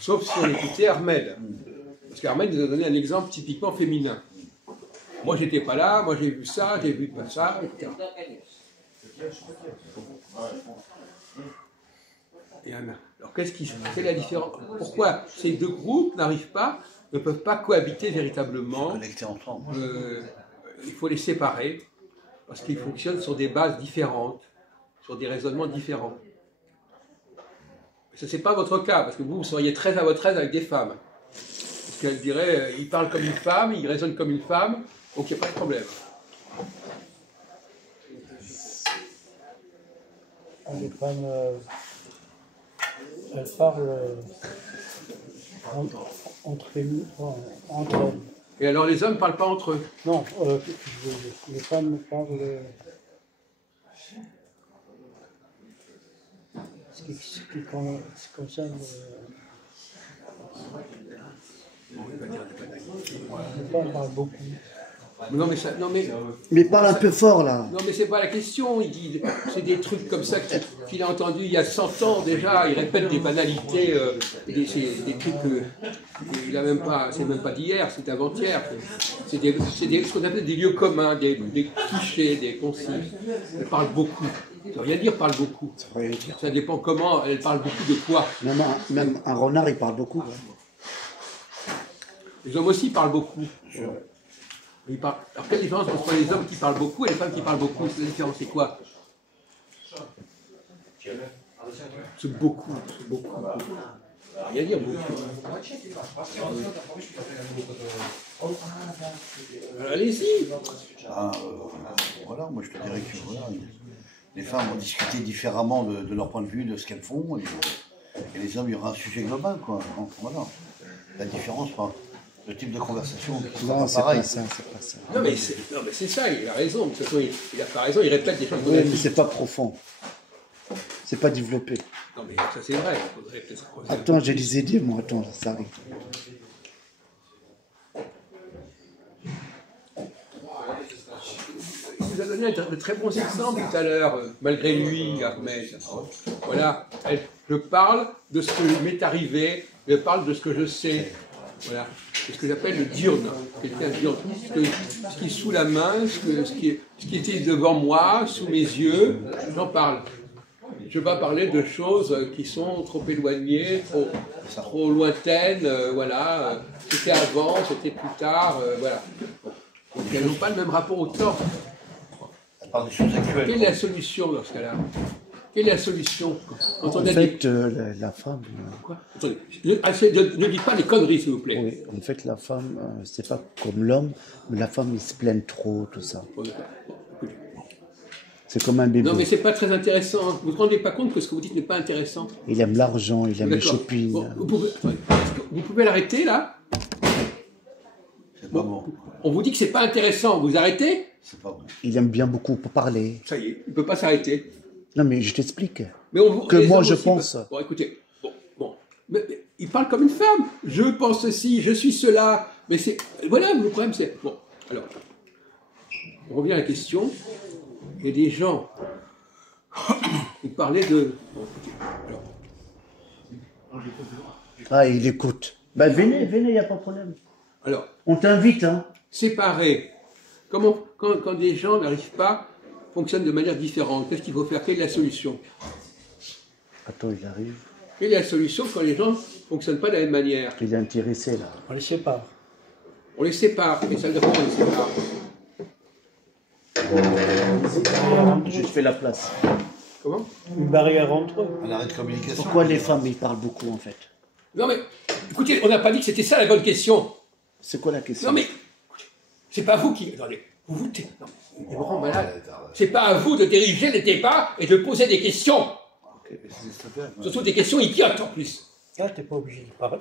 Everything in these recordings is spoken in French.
Sauf si on écoutait Ahmed. Parce qu'Ahmed nous a donné un exemple typiquement féminin. Moi, j'étais pas là, moi j'ai vu ça, j'ai vu pas ça, etc. Et alors, quelle est la différence? Pourquoi ces deux groupes ne peuvent pas cohabiter véritablement? Connectés ensemble. Il faut les séparer, parce qu'ils fonctionnent sur des bases différentes, sur des raisonnements différents. Ce n'est pas votre cas, parce que vous seriez très à votre aise avec des femmes. Parce qu'elles diraient, ils parlent comme une femme, ils raisonnent comme une femme, donc il n'y a pas de problème. Les femmes, elles parlent entre elles. Et alors les hommes ne parlent pas entre eux? Non, les femmes parlent ce qui concerne les femmes parlent beaucoup. Mais parle un peu fort là. Non mais c'est pas la question, il dit, c'est des trucs comme ça qu'il a entendu il y a 100 ans déjà, il répète des banalités, des trucs il a même pas, c'est même pas d'hier, c'est d'avant-hier, c'est ce qu'on appelle des lieux communs, des clichés, des consignes. Elle parle beaucoup, ça veut rien dire parle beaucoup, ça dépend comment, elle parle beaucoup de quoi. Même un renard il parle beaucoup. Ouais. Les hommes aussi parlent beaucoup. Alors quelle différence entre les hommes qui parlent beaucoup et les femmes qui parlent beaucoup? La différence c'est quoi? C'est beaucoup, beaucoup. Rien à dire beaucoup. Allez-y. Voilà, moi je te dirais que voilà, les femmes vont discuter différemment de leur point de vue, de ce qu'elles font, et les hommes, il y aura un sujet global, quoi. Donc, voilà, la différence, le type de conversation, non, c'est pas ça, c'est pas ça. Non mais c'est ça, il a raison. De toute façon, il n'a pas raison, il répète des choses. Oui, mais c'est pas profond. C'est pas développé. Non mais ça c'est vrai, il faudrait peut-être... Attends, j'ai des idées, moi, attends, ça arrive. Il vous a donné de très bons exemples tout à l'heure, malgré lui, Ahmed. Voilà, je parle de ce qui m'est arrivé, je parle de ce que je sais. Voilà, c'est ce que j'appelle le diurne. Quelqu'un diurne. Ce qui est sous la main, ce qui était devant moi, sous mes yeux, j'en parle. Je ne vais pas parler de choses qui sont trop éloignées, trop lointaines, voilà. C'était avant, c'était plus tard, voilà. Donc elles n'ont pas le même rapport au temps. Elle parle des choses actuelles. Quelle est la solution dans ce cas-là? Quelle est la solution? En fait, la femme... Quoi? Attendez, ne dites pas les conneries, s'il vous plaît. Oui, en fait, la femme, c'est pas comme l'homme, mais la femme, il se plaigne trop, tout ça. C'est comme un bébé. Non, mais c'est pas très intéressant. Vous ne vous rendez pas compte que ce que vous dites n'est pas intéressant? Il aime l'argent, il aime le shopping. Bon, vous pouvez l'arrêter, là? C'est pas bon. On vous dit que c'est pas intéressant, vous arrêtez? C'est pas bon. Il aime bien beaucoup parler. Ça y est, il ne peut pas s'arrêter. Non, mais je t'explique. Que moi, je pense. Bon, écoutez, mais il parle comme une femme. Je pense ceci, je suis cela. Mais c'est... Voilà, le problème, c'est... Bon, alors, on revient à la question. Il y a des gens qui parlaient de... Bon, écoutez, alors... Ah, il écoute. Ben, venez, il n'y a pas de problème. Alors... On t'invite, hein. Séparer. Comment, quand des gens n'arrivent pas, fonctionnent de manière différente, qu'est-ce qu'il faut faire? Quelle est la solution? Attends, il arrive. Quelle est la solution quand les gens ne fonctionnent pas de la même manière? Il est intéressé, là. On les sépare. On les sépare, mais ça veut dire comment on les sépare? Je te fais la place. Comment? Une barrière entre eux. Un arrêt de communication. Pourquoi les femmes, ils parlent beaucoup, en fait? Non mais, écoutez, on n'a pas dit que c'était ça la bonne question. C'est quoi la question? Non mais, c'est pas vous qui... Attendez, vous vous... Non, il me rend malade. C'est pas à vous de diriger les débats et de poser des questions. Surtout des questions idiotes en plus. Ah, t'es pas obligé de parler.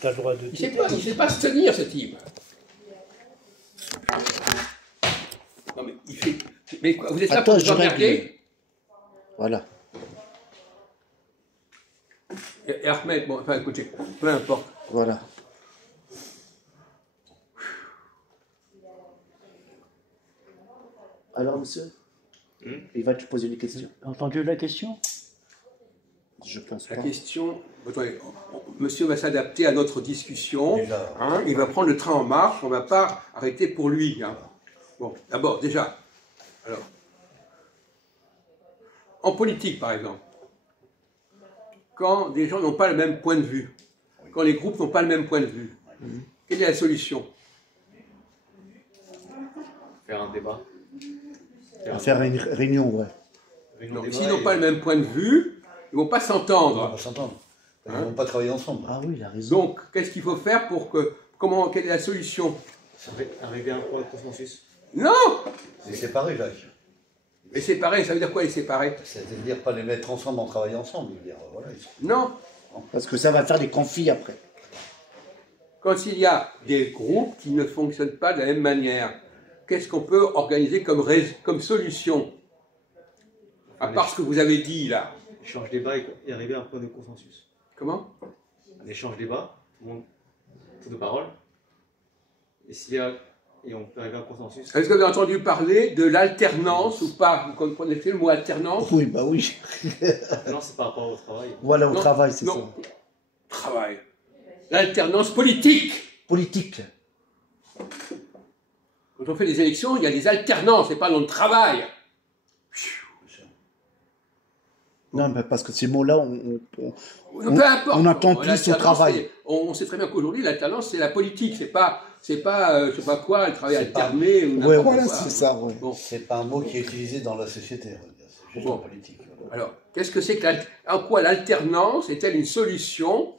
Tu as le droit de... Il ne sait pas se tenir, ce type. Non mais, il fait... Mais quoi, vous êtes là pour vous emmerder? Voilà. Et Ahmed, bon, enfin écoutez, peu importe. Voilà. Alors, monsieur, il va te poser une question. T'as entendu la question? Je pense La pas. question, attendez, monsieur va s'adapter à notre discussion, Déjà. hein, il va prendre le train en marche, on ne va pas arrêter pour lui. Hein. Bon, d'abord, déjà, alors, en politique par exemple, quand des gens n'ont pas le même point de vue, quand les groupes n'ont pas le même point de vue, quelle est la solution? Faire un débat. Faire une réunion, ouais. Donc, s'ils n'ont pas le même point de vue, ils ne vont pas On s'entendre. va s'entendre. Ils ne vont pas travailler ensemble. Ah oui, il a raison. Donc, qu'est-ce qu'il faut faire pour que... quelle est la solution? Arriver à un point de consensus. Non! C'est séparé, Jacques. Les séparer, ça veut dire quoi les séparer? C'est-à-dire pas les mettre ensemble en travaillant ensemble. Dire, voilà, Non! Parce que ça va faire des conflits après. Quand il y a des groupes qui ne fonctionnent pas de la même manière, qu'est-ce qu'on peut organiser comme solution? À part ce que vous avez dit là. Échange débat et arriver à un point de consensus. Comment? Un échange débat, tout le monde, tour de parole. Et on peut arriver à un consensus. Est-ce que vous avez entendu parler de l'alternance ou pas? Vous comprenez le mot alternance? Oui, bah oui. Non, c'est par rapport au travail. Voilà, au Non, travail, c'est ça. non. Travail. L'alternance politique. Politique. Quand on fait des élections, il y a des alternances, c'est pas dans le travail. Non, mais parce que ces mots-là, Peu importe. on entend plus au L'alternance, travail. On sait très bien qu'aujourd'hui, l'alternance, c'est la politique. C'est pas je sais pas quoi, le travail C'est pas- alterné ou Ouais, n'importe voilà, quoi. c'est ça, ouais. Bon, c'est pas un mot qui est utilisé dans la société. On va dire. C'est juste Bon. en politique. Voilà. alors, qu'est-ce que c'est que en quoi l'alternance est-elle une solution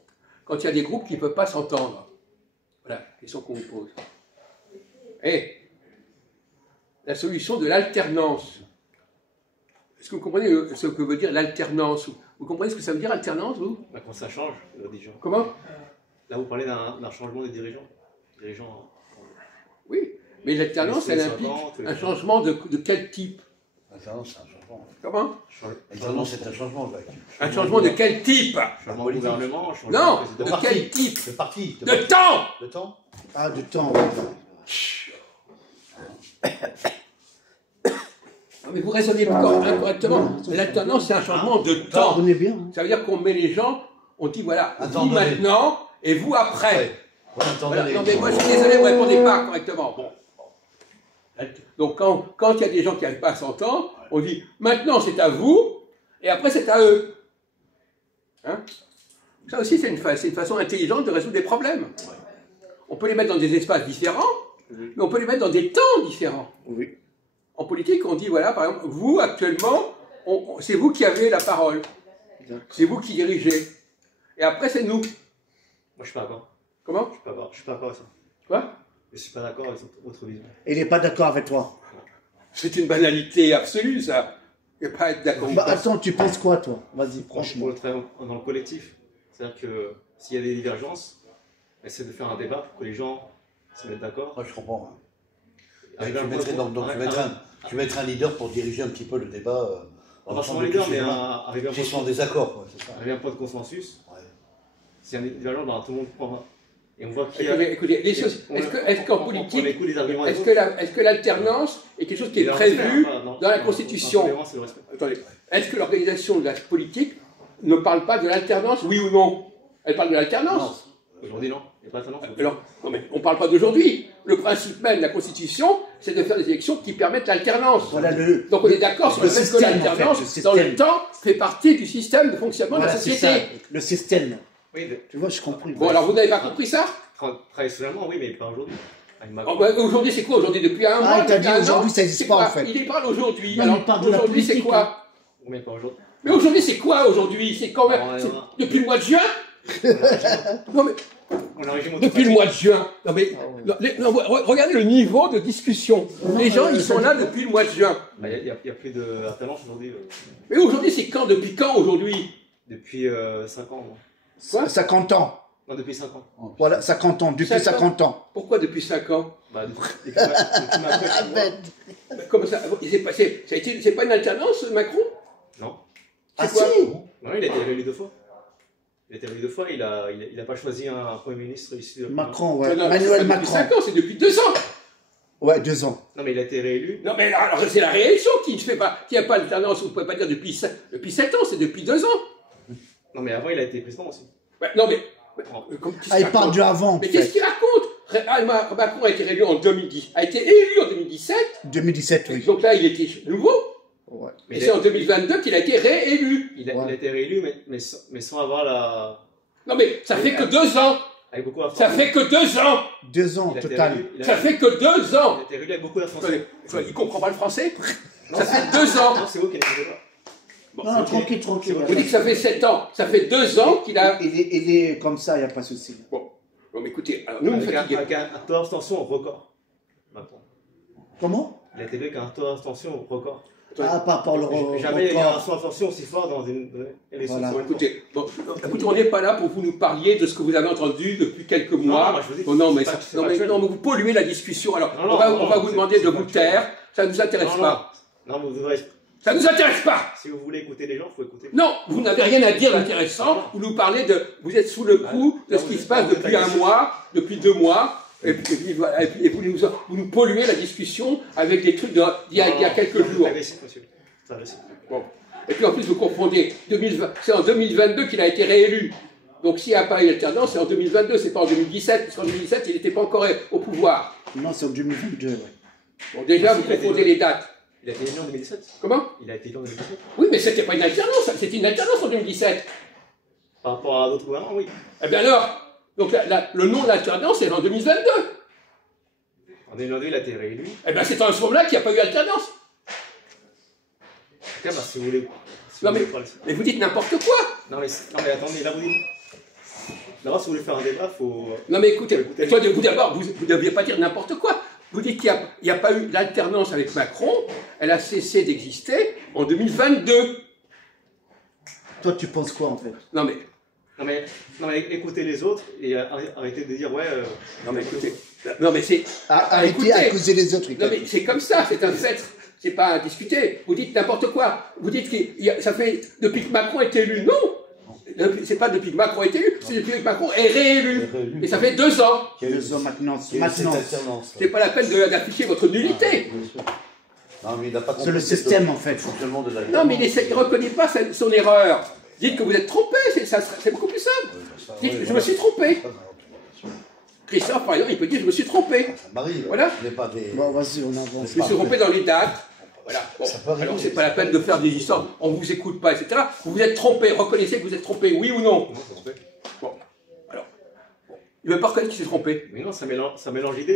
quand il y a des groupes qui ne peuvent pas s'entendre? Voilà, question qu'on vous pose. Et la solution de l'alternance. Est-ce que vous comprenez ce que veut dire l'alternance? Vous comprenez ce que ça veut dire alternance, vous? Bah, quand ça change, les dirigeants. Comment? Là, vous parlez d'un changement des dirigeants. Dirigeants. Oui, mais l'alternance, Les elle sous- implique les- un changement de quel type? L'alternance, c'est un changement. Comment? L'alternance, c'est un changement, Jacques. Un changement de quel type? Changement de gouvernement, changement Non, de président. de parti. quel type? De parti. De temps! De temps. Ah, du temps, ouais. Non, mais vous raisonnez incorrectement. L'alternance, c'est un changement de temps. On est bien. Hein. Ça veut dire qu'on met les gens, on dit voilà, Un vous temps donné. maintenant et vous après. Voilà, Voilà. Non, mais moi je suis désolé, vous ne répondez pas correctement. Bon. Donc quand il y a des gens qui n'arrivent pas à s'entendre, on dit maintenant c'est à vous et après c'est à eux. Hein? Ça aussi c'est une façon intelligente de résoudre des problèmes. On peut les mettre dans des espaces différents, mais on peut les mettre dans des temps différents. Oui. En politique, on dit, voilà, par exemple, vous, actuellement, c'est vous qui avez la parole. C'est vous qui dirigez. Et après, c'est nous. Moi, je suis pas d'accord. Comment? Je suis pas d'accord avec ça. Quoi? Je suis pas d'accord avec votre vision. Il n'est pas d'accord avec toi. C'est une banalité absolue, ça. Il ne pas être d'accord. Bah attends, tu penses quoi, toi? Vas-y, Moi, je suis franchement. pour le travail dans le collectif. C'est-à-dire que s'il y a des divergences, essayer de faire un débat pour que les gens se mettent d'accord. Moi, je comprends. Arriver à un point Tu mettrais un leader pour diriger un petit peu le débat. Pas forcément ensemble de leader, tous mais ces gens arriver à un qui point sont en désaccord, quoi, c'est ça. arriver à un point de consensus. Ouais. S'il y a une divergence, bah, tout le monde prend. Et on voit qui Écoutez, les choses. Est-ce qu'en politique, écoute les arguments des est-ce autres. que l'alternance est quelque chose qui Et est le respect, prévu hein, dans la Constitution? c'est le respect. Attendez. Est-ce que l'organisation de la politique ne parle pas de l'alternance, oui ou non? Elle parle de l'alternance. Aujourd'hui, non. Il n'y a pas de tendance. Alors, non mais on ne parle pas d'aujourd'hui. Le principe même de la Constitution, c'est de faire des élections qui permettent l'alternance. Voilà le. Donc on est d'accord sur le fait que système, l'alternance, en fait, dans le temps, fait partie du système de fonctionnement Voilà, de la c'est société. ça. Le système. Oui, Tu vois, je compris. Bon, alors vous n'avez pas compris ça? traditionnellement, oui, mais pas aujourd'hui. Avec Macron. Oh, bah, aujourd'hui, c'est quoi aujourd'hui? Depuis un mois? Ah, il t'a depuis dit un an aujourd'hui, ça n'existe C'est pas, quoi en fait. Il parle aujourd'hui. Non, Alors il parle de la aujourd'hui, c'est politique, quoi? Mais pas aujourd'hui. Mais aujourd'hui, c'est quoi aujourd'hui? C'est quand même. Ah, ouais, c'est ouais. depuis le mois de juin? Non mais On a un régime depuis le mois de juin. Non mais Ah regardez le niveau de discussion. Les gens, ils sont là depuis le mois de juin. Il n'y a plus d'alternance aujourd'hui. Mais aujourd'hui, c'est quand? Depuis quand aujourd'hui? Depuis 5 ans. Moi. Quoi? 50 ans. Non, depuis 5 ans. Voilà, 50 ans. Depuis 50 50 ans. Pourquoi depuis 5 ans? Bah, depuis Macron. Comment ça? Il s'est passé. C'est pas une alternance, Macron? Non. Ah quoi? si. Non, il a été réélu 2 fois. Il a été réélu 2 fois, il n'a pas choisi un Premier ministre issu de... Macron, ouais. Non, c'est Emmanuel pas depuis Macron. 5 ans, c'est depuis 2 ans. Ouais, 2 ans. Non, mais il a été réélu. Non mais alors c'est la réélection qui ne fait pas, qui n'a pas d'alternance. Vous ne pouvez pas dire depuis 7 ans, c'est depuis 2 ans. Non, mais avant, il a été président aussi. Ouais, non, mais. Il parle du avant. Mais qu'est-ce qu'il raconte? Macron a été réélu en 2010. A été élu en 2017. 2017, oui. Donc là, il était nouveau. Ouais. Et c'est en 2022 qu'il a été réélu. Il a été réélu, mais sans avoir la. Non, mais ça fait que 2 ans. Avec beaucoup Ça fait que 2 ans. 2 ans, total. Ça fait que 2 ans. Il a été réélu avec beaucoup d'influence. Il comprend pas le français? Ça fait 2 ans. Non, c'est vous qui n'avez pas. Bon, Non, tranquille, tranquille. vous dites que ça fait 7 ans. Ça fait 2 ans qu'il a. Il est comme ça, il n'y a pas de souci. Bon, mais écoutez, alors nous, nous fatiguons. Avec un taux d'abstention record. Macron. Comment? Il a été avec un taux d'abstention record. Ah, pas par le Jamais il y a eu un record. taux d'abstention aussi fort dans une élection. Voilà. Bon, écoutez, on n'est pas là pour vous nous parliez de ce que vous avez entendu depuis quelques mois. moi, je vous dis, Oh, non, mais c'est non, pas mais actuel. vous polluez la discussion. Alors, Non, on va vous c'est- demander de c'est vous pas taire. Ça ne nous intéresse pas. Non, vous devrez. Ça ne nous intéresse pas. Si vous voulez écouter les gens, il faut écouter. Non, vous n'avez rien à dire d'intéressant. Vous nous parlez de. Vous êtes sous le coup de ce qui se passe depuis un mois, depuis 2 mois. Et puis, voilà, et vous nous polluez la discussion avec des trucs d'il y a quelques jours. C'est agressif, monsieur. C'est agressif. Bon. Et puis en plus, vous confondez. C'est en 2022 qu'il a été réélu. Donc s'il n'y a pas eu alternance, c'est en 2022, c'est pas en 2017. Parce qu'en 2017, il n'était pas encore au pouvoir. Non, c'est en 2022, ouais. Bon, déjà, vous confondez les dates. Il a été élu en 2017. Comment? Il a été élu en 2017. Oui, mais c'était pas une alternance. C'était une alternance en 2017. Par rapport à d'autres gouvernements, oui. Eh bien alors, donc le nom de l'alternance, c'est en 2022. En 2022, il a été réélu. Eh bien, c'est en ce moment-là qu'il n'y a pas eu alternance. En tout cas, si vous voulez. Si Non, vous voulez parler- mais vous dites n'importe quoi. non, mais attendez, là vous dites. D'abord, si vous voulez faire un débat, il faut. Non, mais écoutez, Écoutez, toi, vous d'abord, vous ne deviez pas dire n'importe quoi. Vous dites qu'il n'y a pas eu l'alternance avec Macron, elle a cessé d'exister en 2022. Toi, tu penses quoi, en fait? Non, mais Non, mais écoutez les autres et arrêtez de dire, ouais. non, mais écoutez. Non, mais c'est. Arrêtez Écoutez. d'accuser les autres. Non, mais c'est comme ça, c'est un fait. C'est pas à discuter. Vous dites n'importe quoi. Vous dites que ça fait depuis que Macron est élu. Non! C'est pas depuis que Macron est élu, c'est depuis que Macron est réélu. Et ça fait 2 ans. 2 ans maintenant. C'est pas la peine d'afficher votre nullité. Non, mais il n'a pas C'est le compris système, en fait. le fonctionnement de la Non, mais il ne reconnaît pas son erreur. Dites que vous êtes trompé, c'est beaucoup plus simple. Dites, je me suis trompé. Christophe, par exemple, il peut dire je me suis trompé. Ça m'arrive. Voilà. Je n'ai pas des. Bon, vas-y, on avance. Je me suis trompé dans les dates. Voilà. Bon. Ça peut arriver. Alors, c'est pas la peine de faire des histoires, on vous écoute pas, etc. Vous vous êtes trompé, reconnaissez que vous êtes trompé, oui ou non? Comment ça se fait Bon. Alors. Bon. Il ne veut pas reconnaître qu'il s'est trompé. Mais non, ça mélange l'idée.